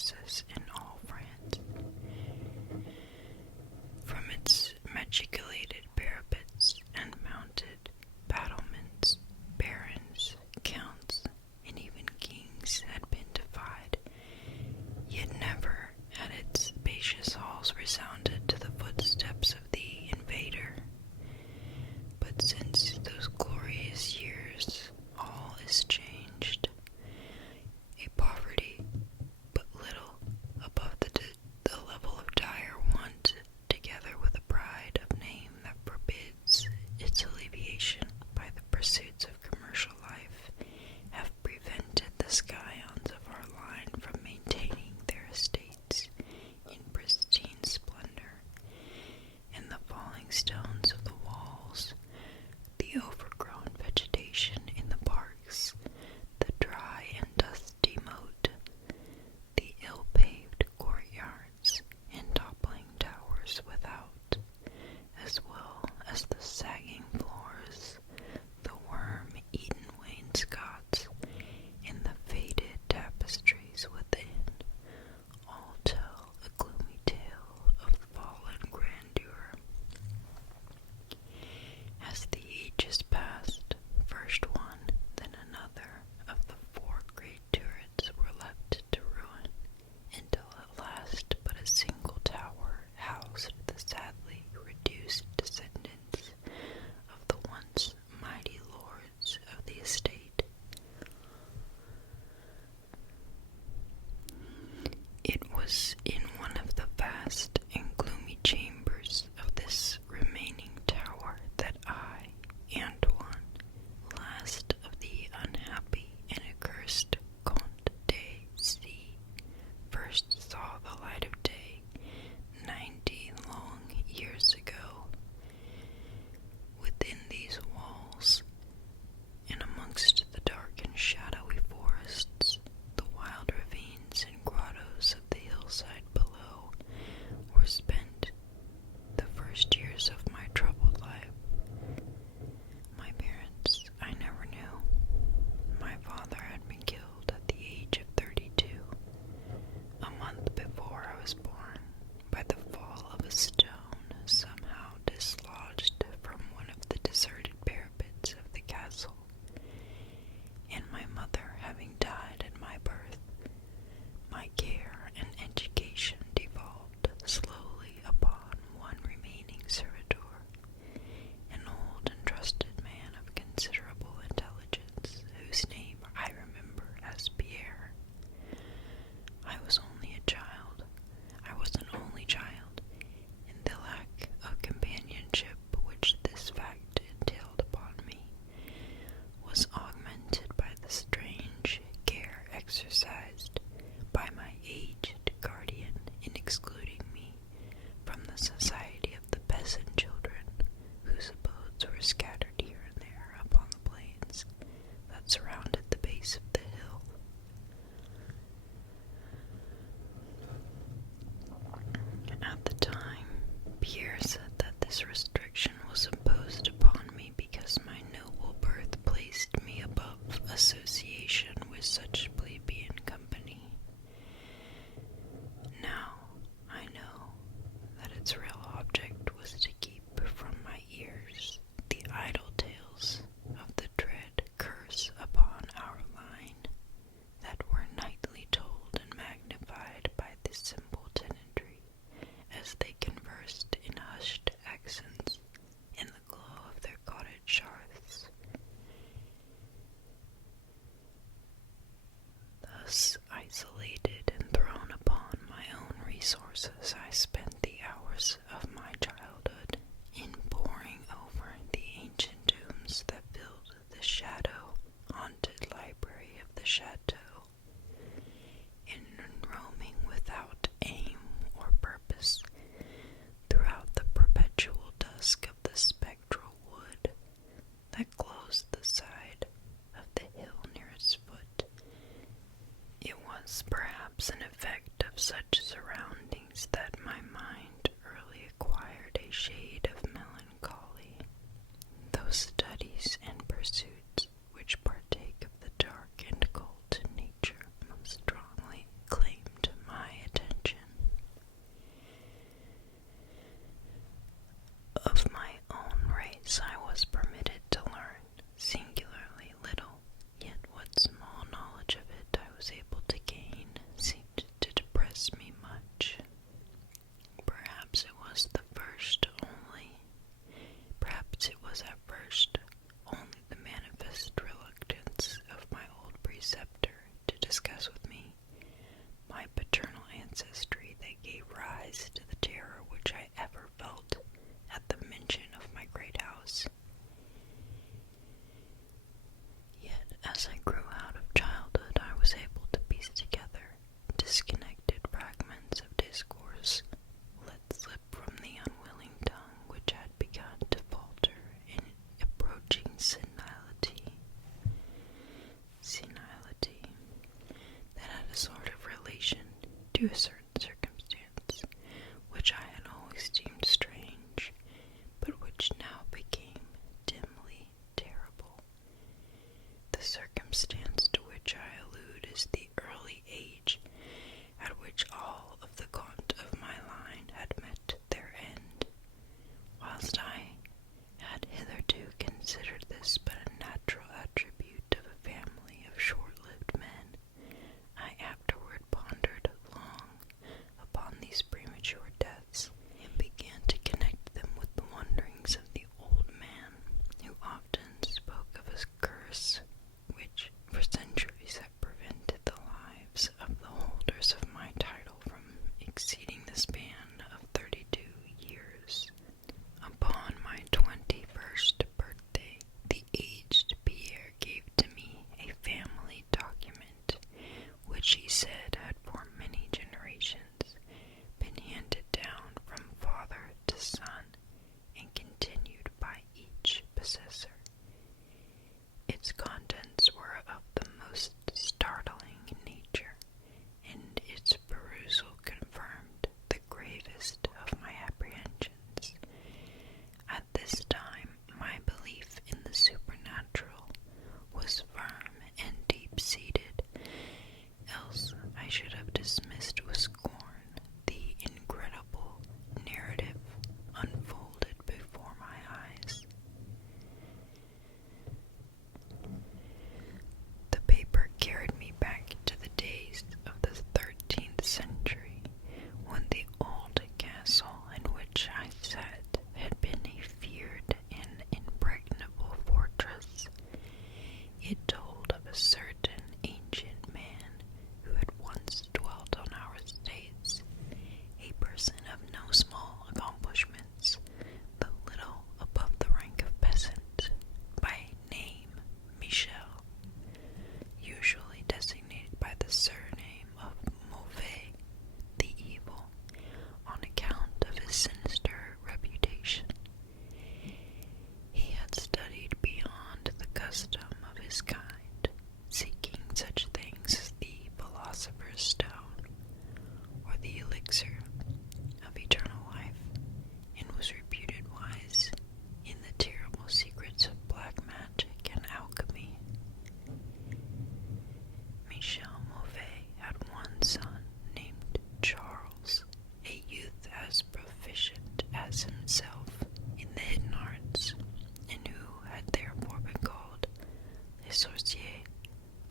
fortresses in all France. From its machicolated parapets and mounted battlements, barons, counts, and even kings had been defied, yet never had its spacious halls resounded to the footsteps of the invader. But since those glorious years, all is changed. A poverty but little to a certain circumstance, which I had always deemed strange, but which now became dimly terrible. The circumstance to which I allude is the early age at which all of the gaunt of my line had met their end. Whilst I had hitherto considered this but a natural attribute of a family of short-lived men, I afterward pondered long upon these premature deaths, and began to connect them with the wanderings of the old man, who often spoke of his curse, which for centuries had prevented the lives of the holders of my title from exceeding the span of 32 years. Upon my 21st birthday, the aged Pierre gave to me a family document, which he said had for many generations been handed down from father to son and continued by each possessor. Its contents were of the most startling nature, and its perusal confirmed the gravest of my apprehensions. At this time, my belief in the supernatural was firm and deep-seated, else I should have dismissed with scorn the incredible narrative unfolded before my eyes. The paper carried me back to the days of the 13th century, when the old castle in which I sat had been a feared and impregnable fortress. It told of a certain ancient man who had once dwelt on our estates, a person of no small accomplishments, though little above the rank of peasant, by name Michel, usually designated by the surname of Mauvais, the evil, on account of his sinister reputation. He had studied beyond the custom of his kind, seeking such things as the philosopher's stone, or the elixir of eternal life, and was reputed wise in the terrible secrets of black magic and alchemy. Michel Mauvais had one son named Charles, a youth as proficient as himself in the hidden arts, and who had therefore been called Le Sorcier,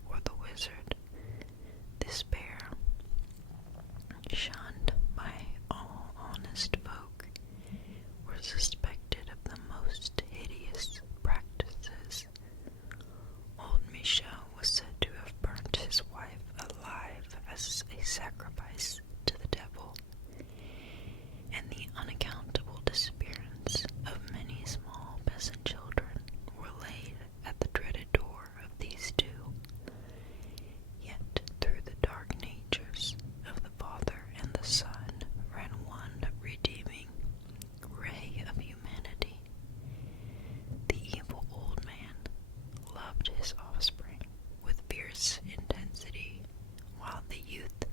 or the Wizard. This pair, shunned by all honest folk, were suspected of the most hideous practices. Old Michel was said to have burnt his wife alive as a sacrifice to the devil, and the unaccountable disappearance of many small peasant children were laid at the dreaded door of these two. Yet through the dark natures of the Father and the Son ran one redeeming ray of humanity. The evil old man loved his offspring with fierce intensity, while the youth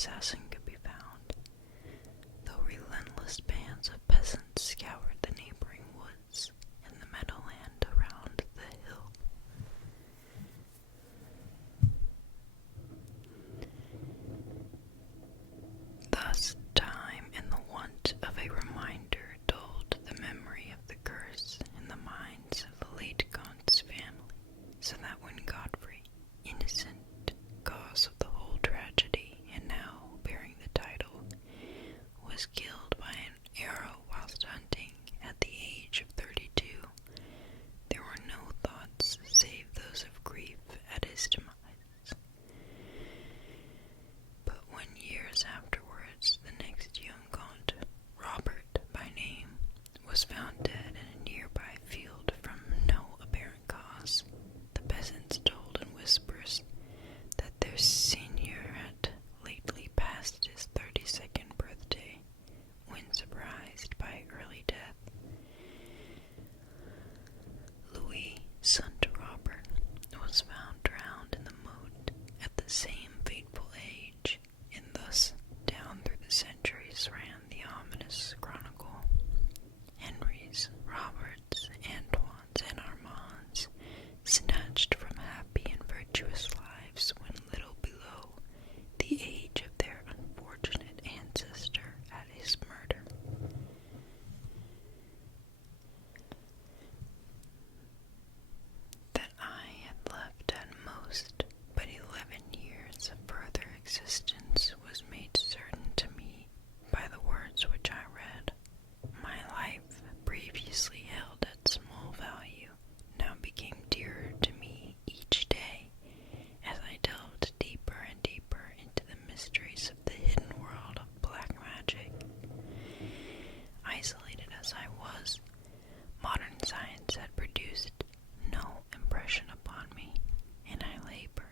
assassin could be found, though relentless bands of peasants scoured the neighboring woods and the meadowland around the hill. Thus, time and the want of a reminder dulled the memory of the curse in the minds of the late Gaunt's family, so that when Godfrey, innocent cause of the whole tragedy, and now bearing the title, was killed by an arrow whilst hunting at the age of 32, there were no thoughts save those of grief at his demise. But when years afterwards the next young Gaunt, Robert by name, was found dead in a nearby field from no apparent cause, the peasants told in whispers that their seigneur had lately passed his 32nd birthday, when surprised by early death. Louis, son to Robert, was found drowned in the moat at the same fateful age, and thus down through the centuries ran the ominous chronicle. Henry's, Robert's, Antoine's, and Armand's, snatched from happy and virtuous lives when little below the age of their unfortunate ancestor at his murder. That I had left at most but 11 years of further existence was made certain to me by the words which I read. My life, previously held at small value, now became dearer to me each day as I delved deeper and deeper into the mysteries of the hidden world of black magic. Isolated as I was, modern science had produced no impression upon me, and I labored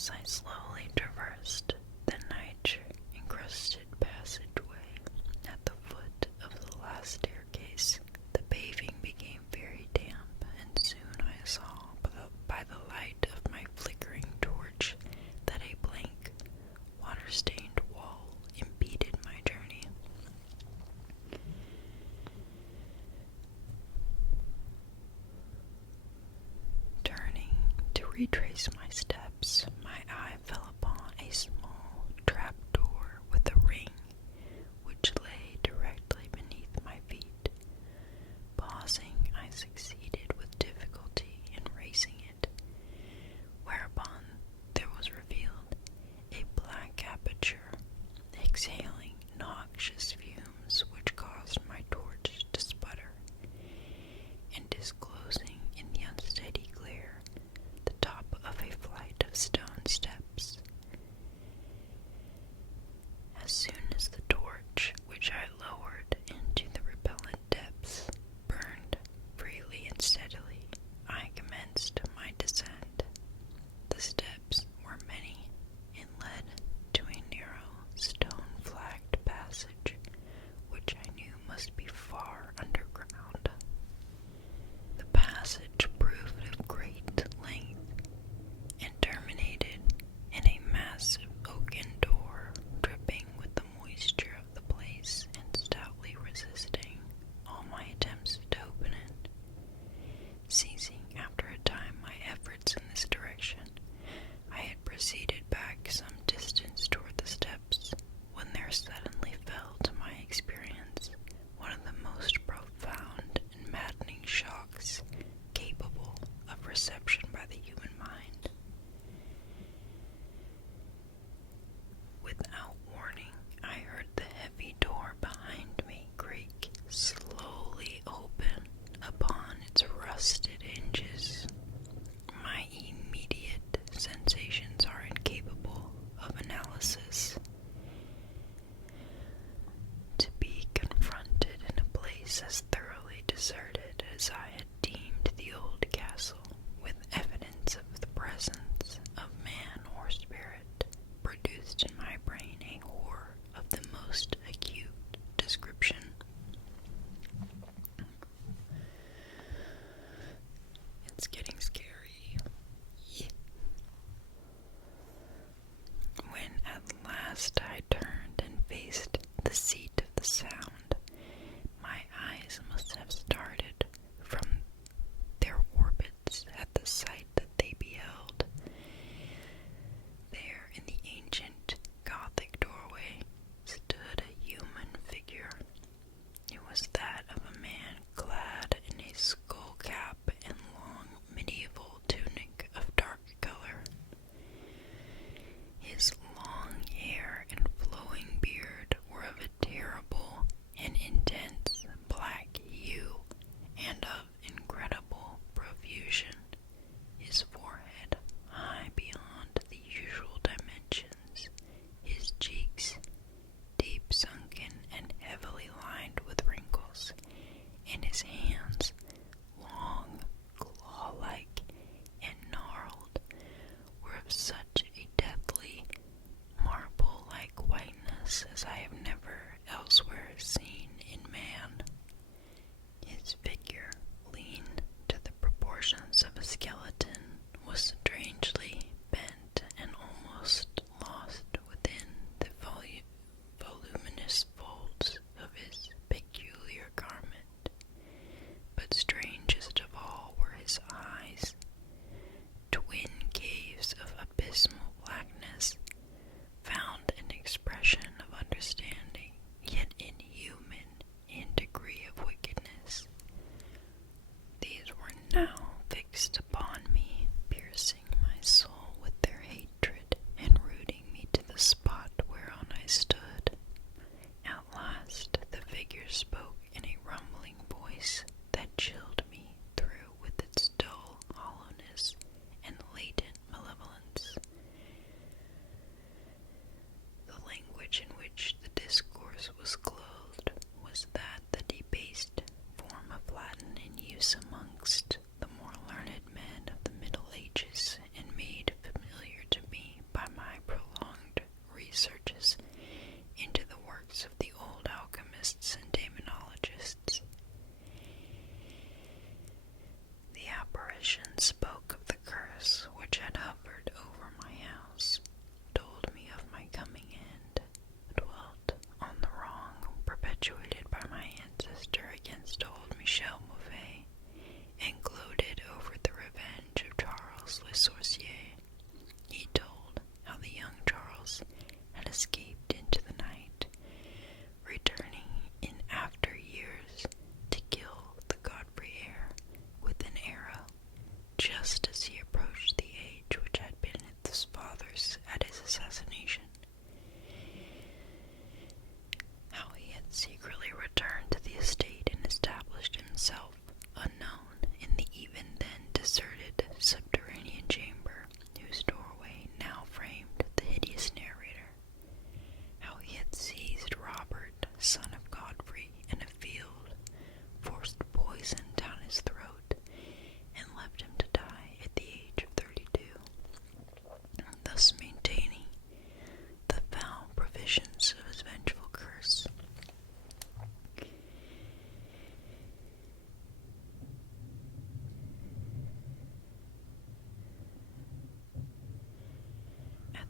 As I slowly traversed the nitre-encrusted passageway at the foot of the last staircase, the paving became very damp, and soon I saw by the light of my flickering torch that a blank, water-stained wall impeded my journey. Turning to retrace my steps, my eye fell upon a small trapdoor with a ring, which lay directly beneath my feet. Pausing, I succeeded with difficulty in raising it, whereupon there was revealed a black aperture, exhaling noxious fumes which caused my torch to sputter, and disclosing in the unsteady glare the top of a flight of stone steps. As soon as the torch, which I lowered into the repellent depths, burned freely and steadily, I commenced my descent. The steps were many and led to a narrow, stone-flagged passage, which I knew must be far underground. The passage proved of great length, and terminated in a massive oaken door, dripping with the moisture of the place and stoutly resisting all my attempts to open it. Ceasing after a time my efforts in this direction, I had proceeded back some distance toward the steps, when there suddenly fell to my experience one of the most profound and maddening shocks capable of reception by the human mind. Without warning, I heard the heavy door behind me creak slowly open upon its rusted hinges. My immediate sensations are incapable of analysis. To be confronted in a place as thoroughly deserted as I had deemed the old castle, with evidence of the presence of man or spirit, produced in my brain a horror of the most acute description. It's getting scary. Yeah. When at last I turned and faced the seat of the sound, my eyes must have started from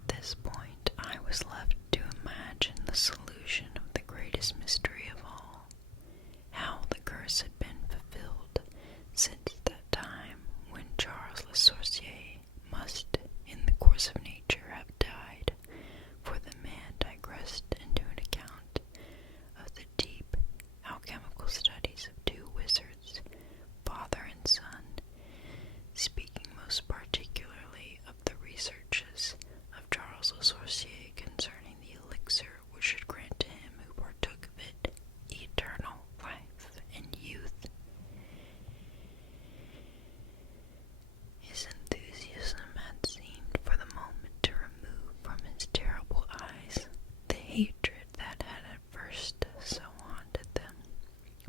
At this point, I was left to imagine the solution of the greatest mystery of all, how the curse had been fulfilled since that time when Charles Le Sorcier must, in the course of nature, have died, for the man digressed into an account of the deep alchemical studies of two wizards, father and son, speaking most particularly of the researches of Charles Le Sorcier concerning the elixir which should grant to him who partook of it eternal life and youth. His enthusiasm had seemed for the moment to remove from his terrible eyes the hatred that had at first so haunted them,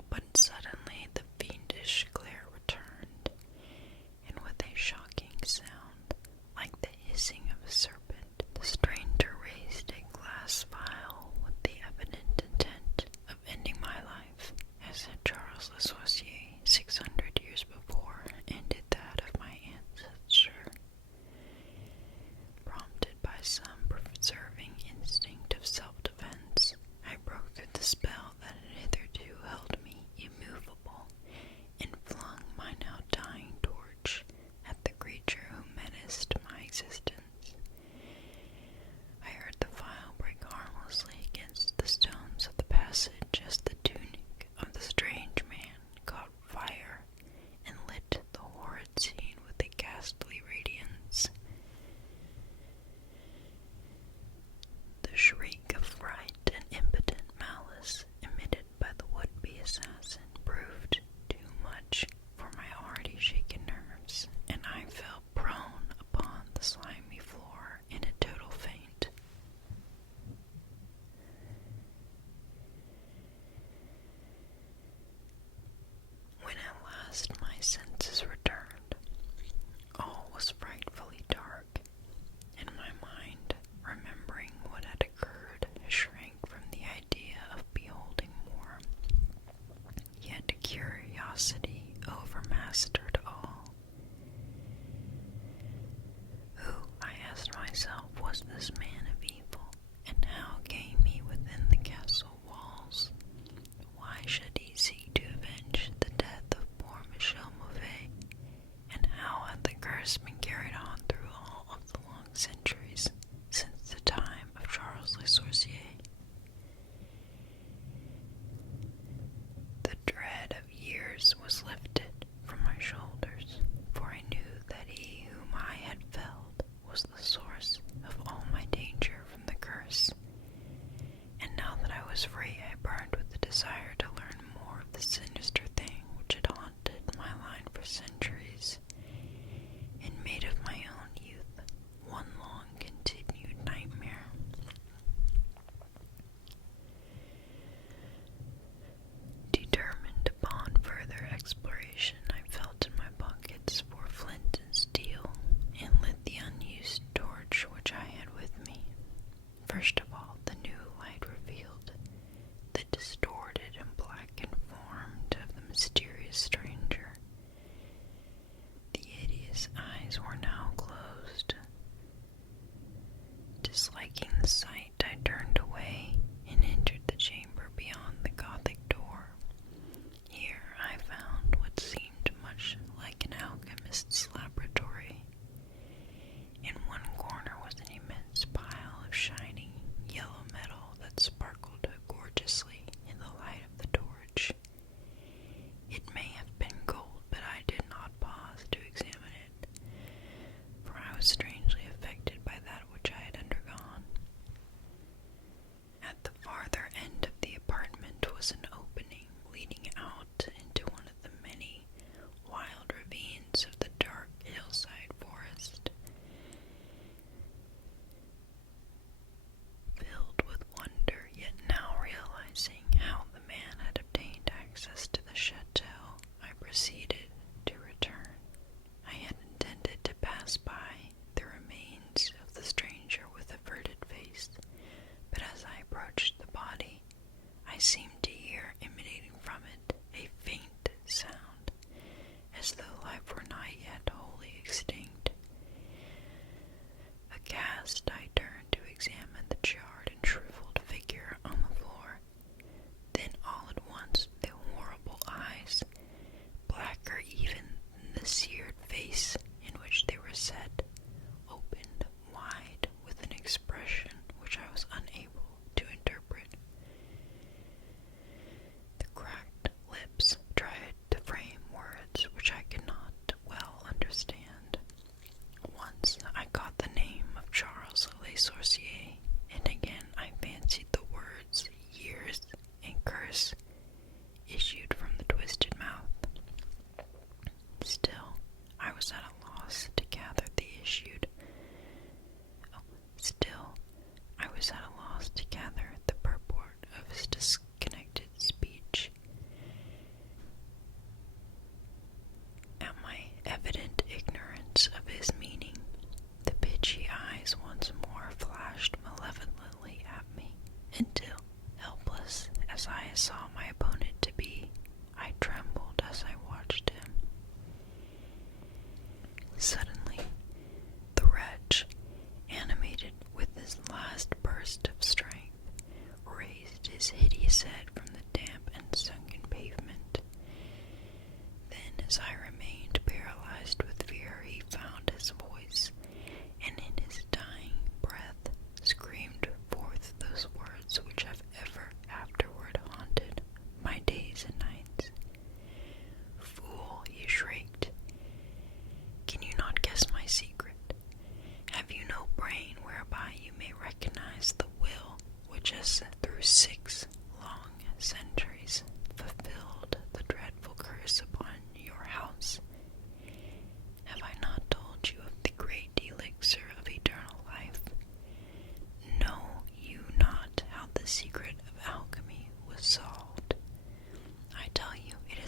but suddenly the fiendish glare returned, and with a shocking sound, like the hissing of a serpent, the stranger raised a glass vial with the evident intent of ending my life, as had Charles Le Sorcier 600 years before ended that of my ancestor. Prompted by some preserving instinct of self-defense, I broke through the spell that had hitherto held me immovable, and flung my now dying torch at the creature who menaced my existence. I heard the vial break harmlessly against the stones of the passage as the tunic of the strange man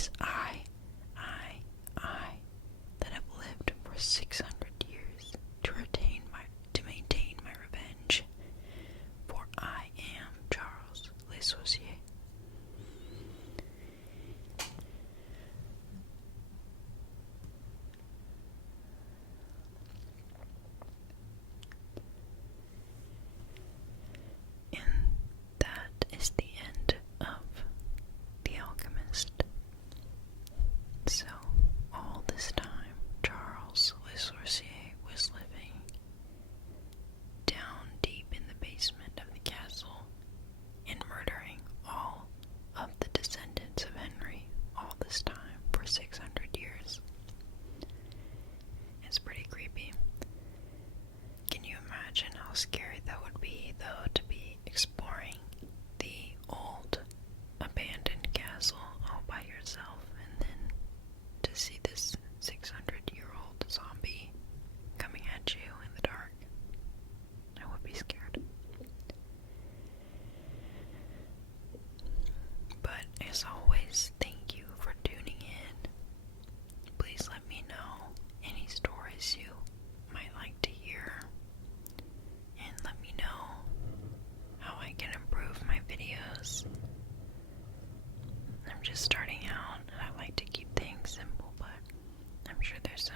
is I, that have lived for 600 years to maintain my revenge. For I am Charles Le Sorcier. And that is the end of The Alchemist. So, all this time, Charles Le Sorcier was living down deep in the basement of the castle and murdering all of the descendants of Henry all this time for 600 years. It's pretty creepy. Can you imagine how scary that would be, though, to be exploring the old abandoned castle all by yourself and then to see this 600-year-old zombie coming at you in the dark? I would be scared. But as always, thank you for tuning in. Please let me know any stories you might like to hear, and let me know how I can improve my videos. I'm just starting out and I like to keep things simple, but I'm sure there's some